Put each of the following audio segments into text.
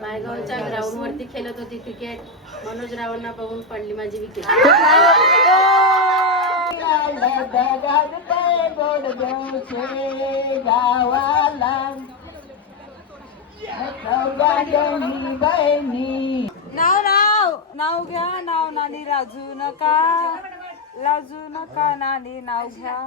मायगावच्या ground वरती खेळत होती क्रिकेट. मनोज रावांना बघून पडली माझी विकेट. नाव नाव नाव घ्या, नाव नानी लाजू नका, लाजू नका नानी नाव घ्या.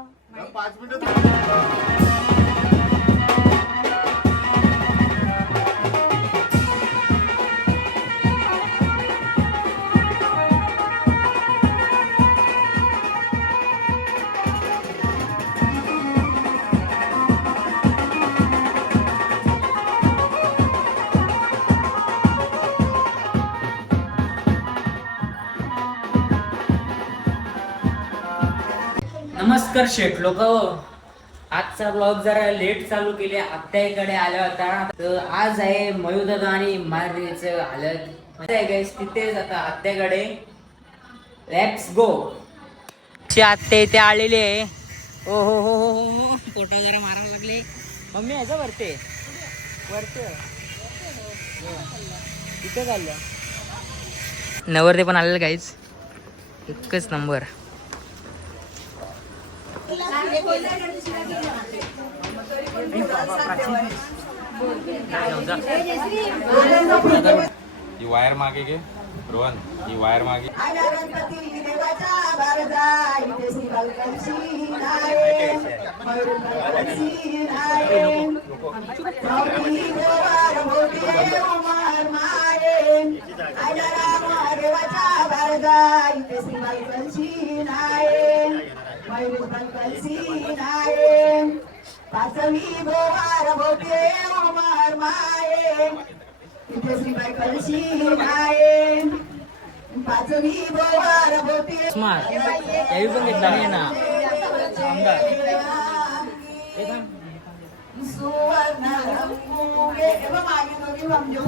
नमस्कार शेठ लोक. आजचा ब्लॉग जरा लेट चालू केले. आत्याकडे आला होता. तर आज आहे मयूदादा आणि मारीचं हालत गाईस. तिथेच आता आत्याकडे. Let's go. आत्या इथे आलेली आहे. ओ हो हो हो हो, पोटा जरा मारायला लागले. मम्मी आहे का वरते वरते तिथे चाललं. नवरते पण आलेलं गाईच. एकच नंबर. ही वायर मागे घे रोहन. ही वायर मागे. पाचवी बोवार बोटे उमर माये इथे श्रीबाई कलशी नाये. पाचवी बोवार बोटे स्मार्ट यावी पण घेतला नाही ना. सुवर्ण रंगुगे मागे दोघी म्हणजे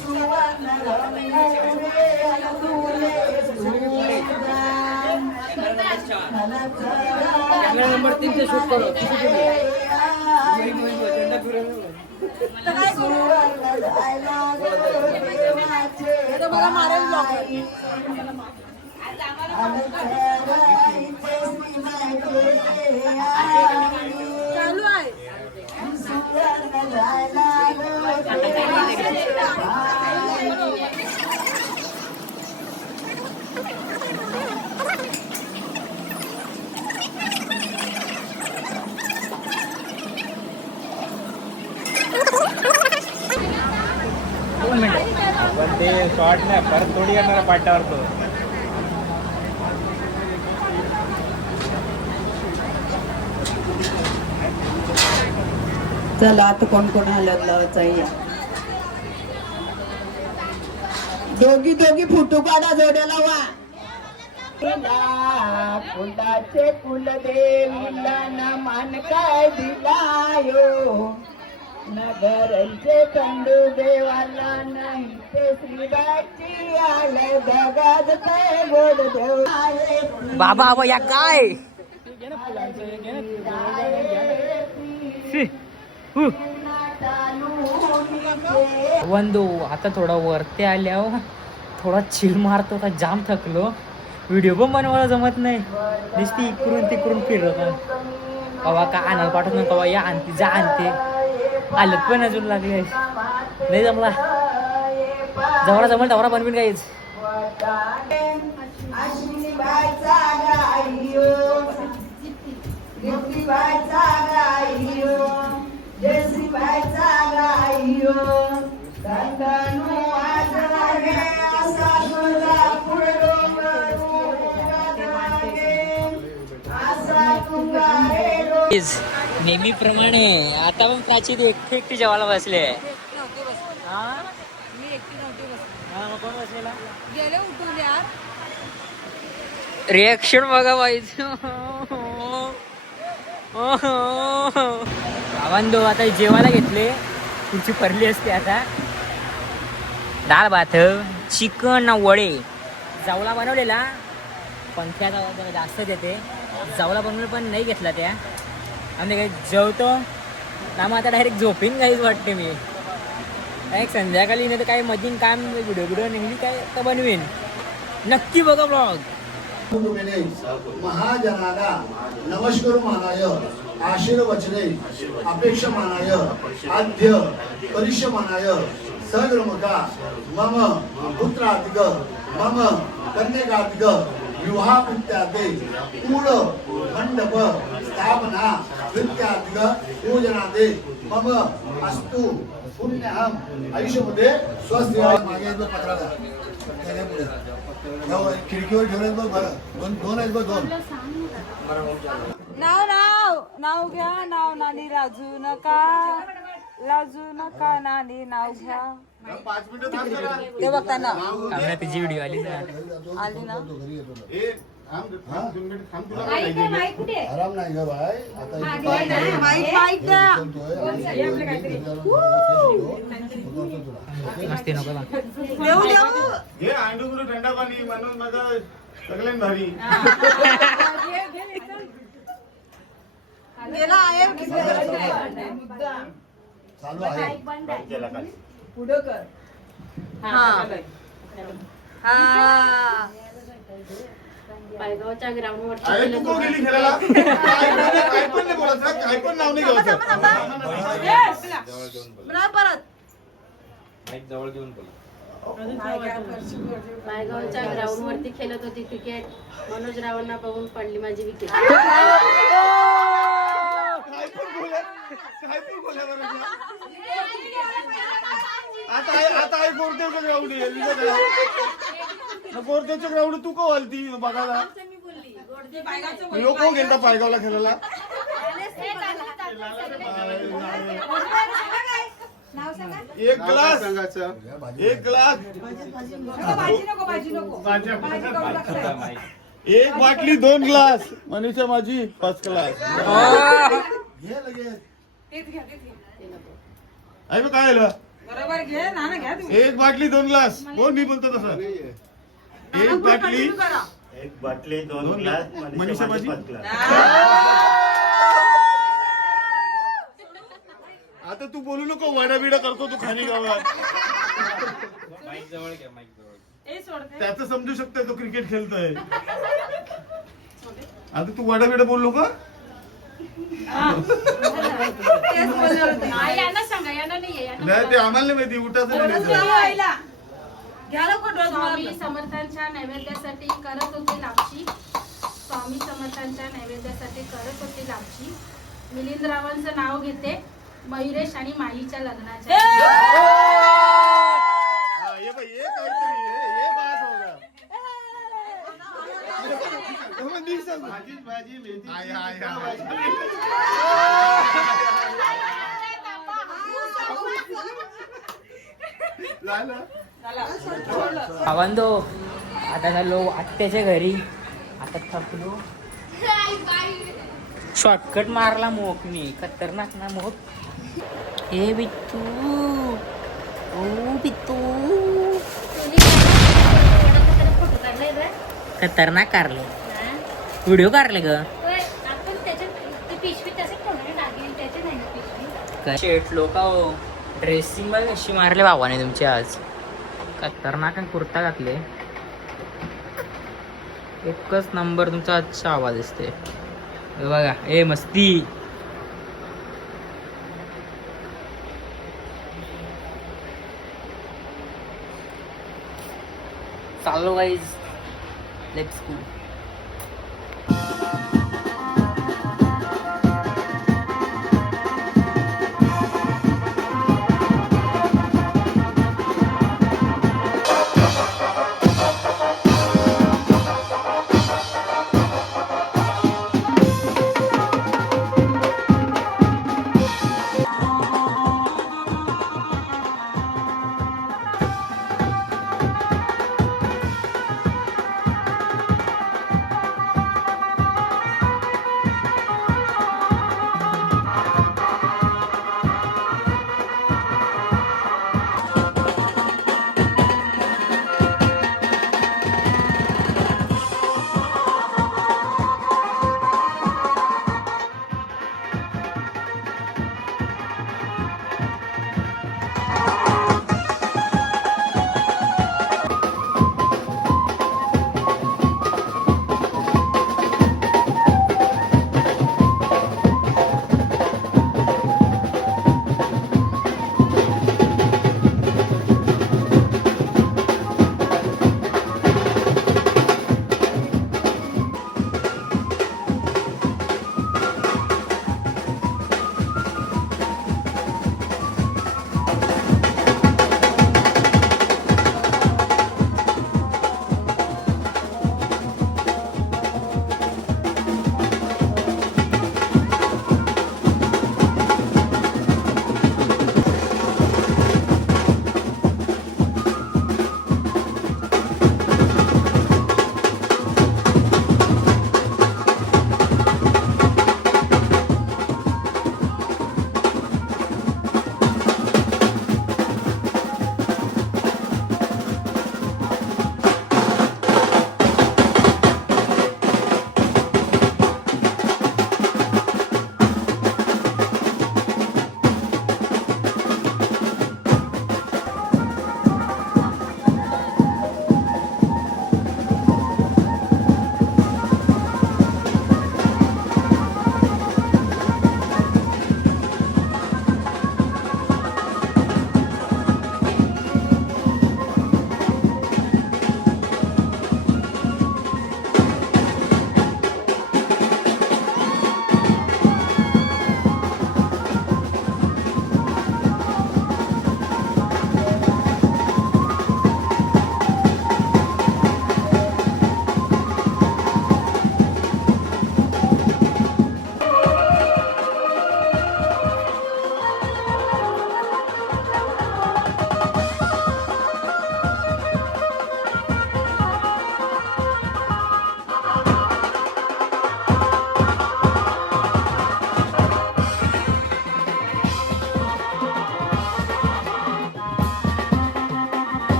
सुवर्ण रंगुगे नंबर 3 से शूट करो. चालू आहे. पण ते शॉर्ट नाही परत थोडी येणार पाट्यावर तो. चला आता कोण कोण आलं. दोघी दोघी फोटो काढा जोड्याला वा. फुलाचे कुलदेवीला मान काय दिलायो. नगरचे कंडू देवाला नाही ते श्रीबाची आले जगात काय गोड देव. बाबा बाबा या काय वंदू. आता थोडा वरती आल्यावर थोडा चिल मारतो. आता जाम थकलो. व्हिडिओ पण बनवायला जमत नाही. नुसती इकडून तिकडून फिरत. कवा का आणायला पाठवत नाही. कवा या आणते जा आणते. हालत पण अजून लागली. नाही जमला. जवळा जमल तेवढा बनवीन काहीच. नेहमीप्रमाणे आता पण प्राची एकटी एकटी जेवायला बसले. कोण बसलेला गेले उठून यार. रिएक्शन बघा पाहिजे. बाबांदो आता जेवायला घेतले. तुमची परली असते आता. डाळ भात, चिकन वडे, जावला बनवलेला. पंख्याचा आवाज जरा जास्तच येते. जावला बनवून पण नाही घेतला त्या. आम्ही काही जेवतो ना, मग आता डायरेक्ट झोपीन काहीच वाटते मी. डायरेक्ट संध्याकाळी नाही तर काय मधीन काम व्हिडिओ निघली काय तर बनवीन. नक्की बघा ब्लॉग. महाजनाला नमस्कार मानाय आशीर्वचने अपेक्षमानाय आद्य परिश्रमानाय सग्रमका मम पुत्रादिक मम कन्यकादिक विवाह इत्यादि कूल मंडप स्थापना इत्यादिक पूजनादि मम अस्तु पुण्यहम आयुष्यामध्ये स्वस्थ मागे पत्राला खिडकीवर ठेवले दोन आहेत बघ दोन. नाव नाव नाव घ्या. नाव नानी लाजू नका नानी नाव घ्या. 5 मिनिटं थांब जरा. ते बघताना आम्हाला तिची व्हिडिओ आली ना. आली ना. आराम नाही ग बाय आता मस्ती नको बा. हे अंडू गुरु थंडा पाणी म्हणून माझा सगळ्यां भारी चालू आहे. पायगावच्या ग्राउंड वरती अरे केलं तू होतं. गेली खेळायला काय पण नाही बोलायचं, काय पण नाव नाही घ्यायचं. पायगावच्या ग्राउंड वरती खेळत होती क्रिकेट. मनोज रावांना बघून पडली माझी विकेट. आता आहे गोरदेवचं ग्राउंड गोरदेवचं ग्राउंड तू का वालती बघायला लोक गेलता पायगावला खेळायला. एक ग्लास एक बाटली 2 ग्लास मनीषा माझी फर्स्ट क्लास. आहे काय आलं एक बाटली 2 ग्लास कोण मी बोलतो तसं. एक बाटली 2 ग्लास मनीषा माझी आता तू बोलू नको वाडा बिडा करतो तू खाणी गावात. त्याचं समजू शकतोय तो क्रिकेट खेळतोय. आता तू वाडा बिडा बोललो का नाही ते आम्हाला माहिती उठाच स्वामी समर्थांच्या नैवेद्यासाठी करत होती लापशी. स्वामी समर्थांच्या नैवेद्यासाठी करत होती लापशी. मिलिंदरावांचं नाव घेते मयुरेश आणि माहीच्या लग्नाच्या. ये भाई ये काहीतरी बात होगा. भाजी भाजी मेथी भावांदो आता झालो आत्याच्या घरी. आता थकलो. शॉर्टकट मारला मोक मी. खतरनाक ना मोक. ए बिट्टू ओ बिट्टू खतरनाक कारले. व्हिडिओ काढले ग. शेट लोक ड्रेसिंग बघ कशी मारले बाबाने तुमची आज. खतरनाक कुर्ता घातले. एकच नंबर तुमचा आजचा आवाज असते बघा. ए मस्ती. चालो गाईज लेट्स गो.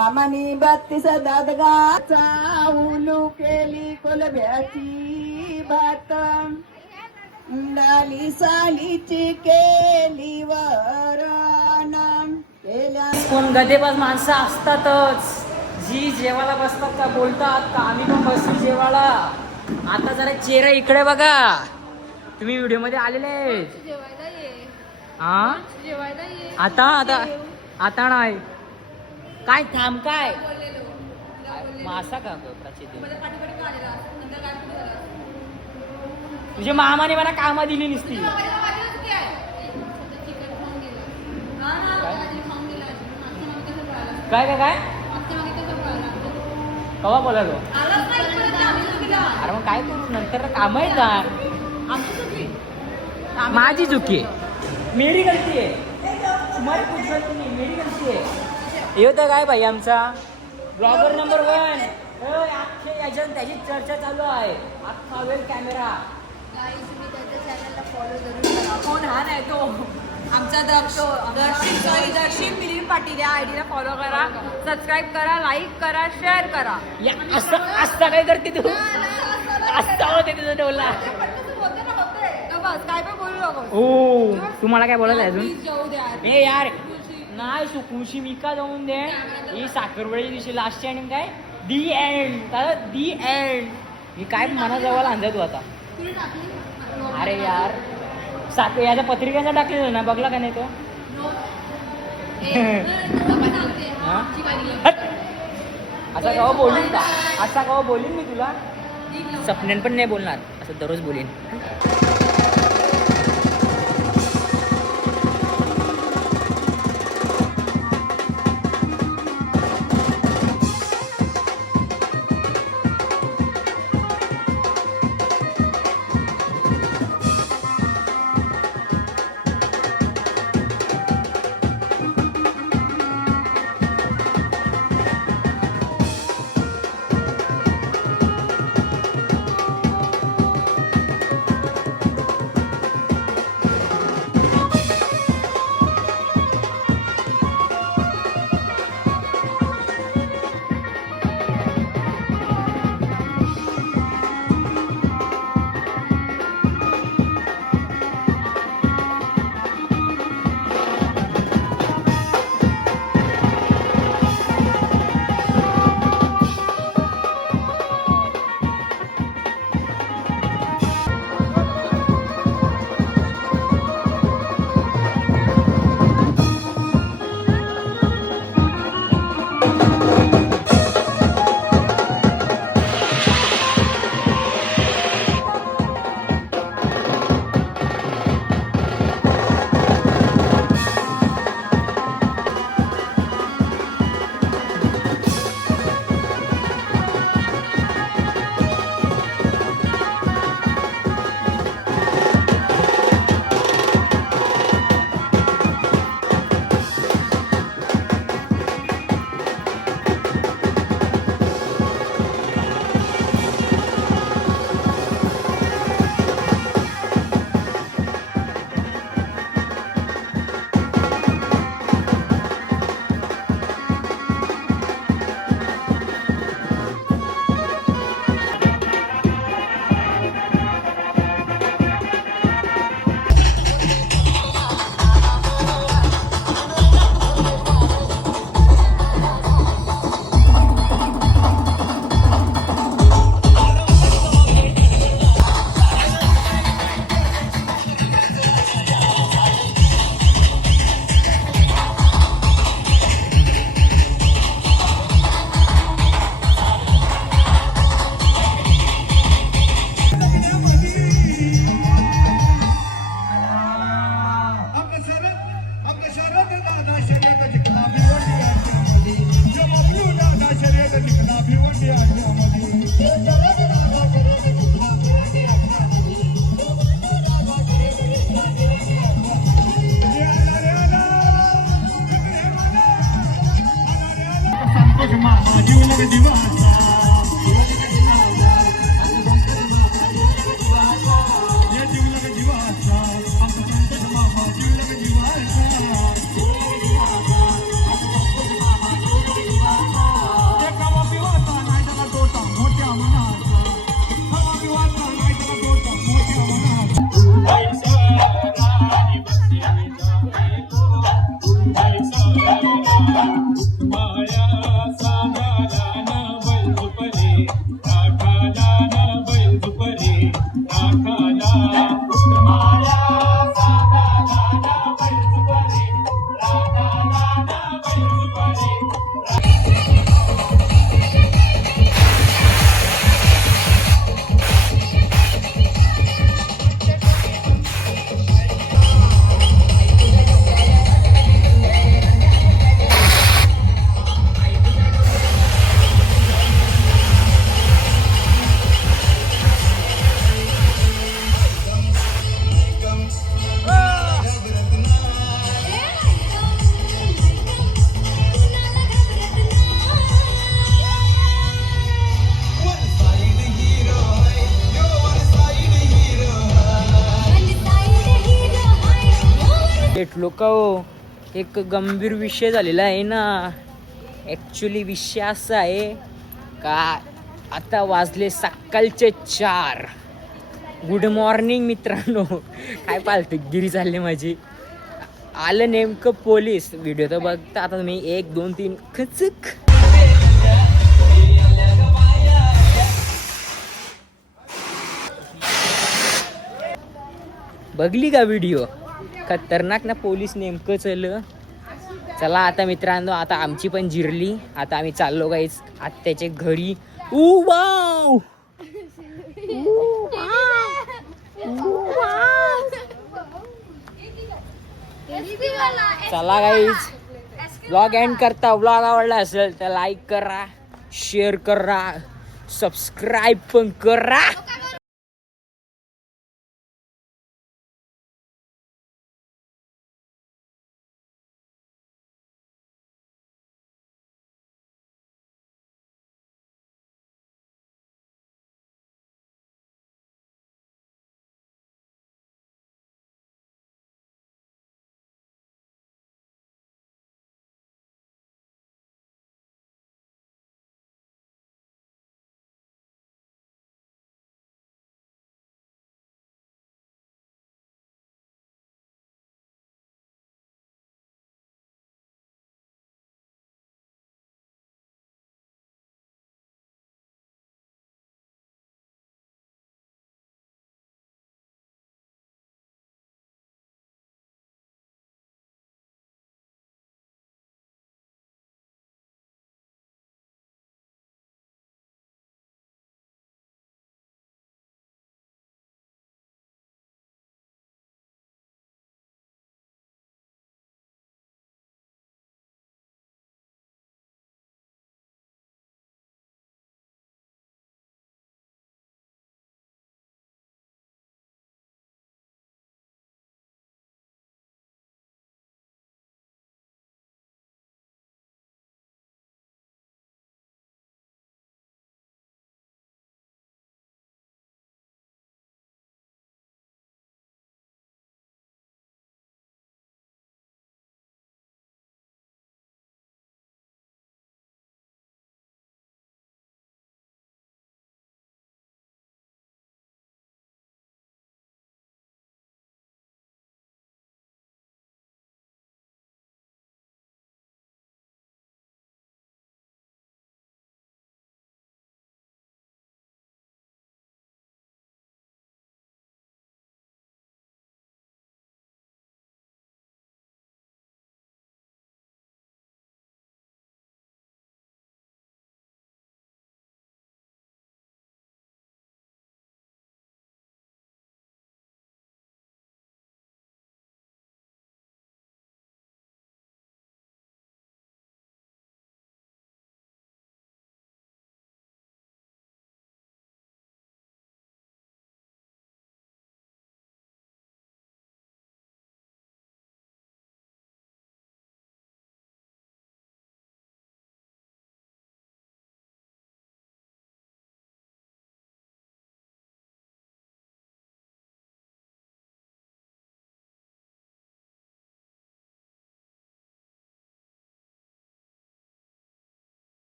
मामानी 32 दादगाचा उलू केली कोलब्याची भात डाली सालीची केली वरण केल्या कोण गदेबाज माणसं असतातच जी जेवायला बसतात का बोलतात का आम्ही पण बसू जेवायला. आता जरा चेहरा इकडे बघा, तुम्ही व्हिडिओ मध्ये आलेले हा आता आता आता नाही काय थांब काय मासा का तुझ्या मामाने मला कामा दिली नसती. काय काय काय कवा बोलालो अरे मग काय करू नंतर काम आहे का. माझी चुकी आहे, मेरी गलती आहे, तुम्हारी कुछ गलती नाही, मेरी गलती आहे. येऊ तर काय भाई आमचा ब्लॉगर नंबर 1 अख्खे याच्यात त्याची चर्चा चालू आहे. अख्खा वेळ कॅमेरा कोण हा नाही तो आमचा दर्शन मिलिंद पाटील या आयडीला फॉलो करा, सबस्क्राईब करा, लाईक करा, शेअर करा. या असं काय करते तू असं होते तुझं डोला. बस काय पण बोलू नको. ओ तुम्हाला काय बोलायचं आहे अजून. जाऊ द्या ए यार नाही सुकुशी मी का जाऊन दे ही साखरवडी दिवशी लास्टची आणि काय दी एंड मी काय मनाजवळ आणलं तू आता. अरे यार साखर याच्या पत्रिकांचा टाकलेलं ना बघला का नाही तो. असा केव्हा बोलीन का, असा केव्हा बोलीन मी तुला. सपन्यान पण नाही बोलणार, असं दररोज बोलीन. जीवाचा लोकांनो, एक गंभीर विषय झालेला आहे ना. ॲक्च्युली विषय असा आहे का आता वाजले सकाळचे 4. गुड मॉर्निंग मित्रांनो. काय पालतगिरी चालली माझी. आलं नेमकं पोलीस. व्हिडिओ तर बघता आता तुम्ही 1 2 3 खचक. बघली का व्हिडिओ. खतरनाक ना पोलीस नेमकं चला आता मित्रांनो, आता आमची पण जिरली. आता आम्ही चाललो गाईच आत्याच्या घरी. वाव चला गाईज, व्लॉग एंड करता. व्लॉग आवडला असेल तर लाईक करा, शेअर करा, सबस्क्राईब पण करा.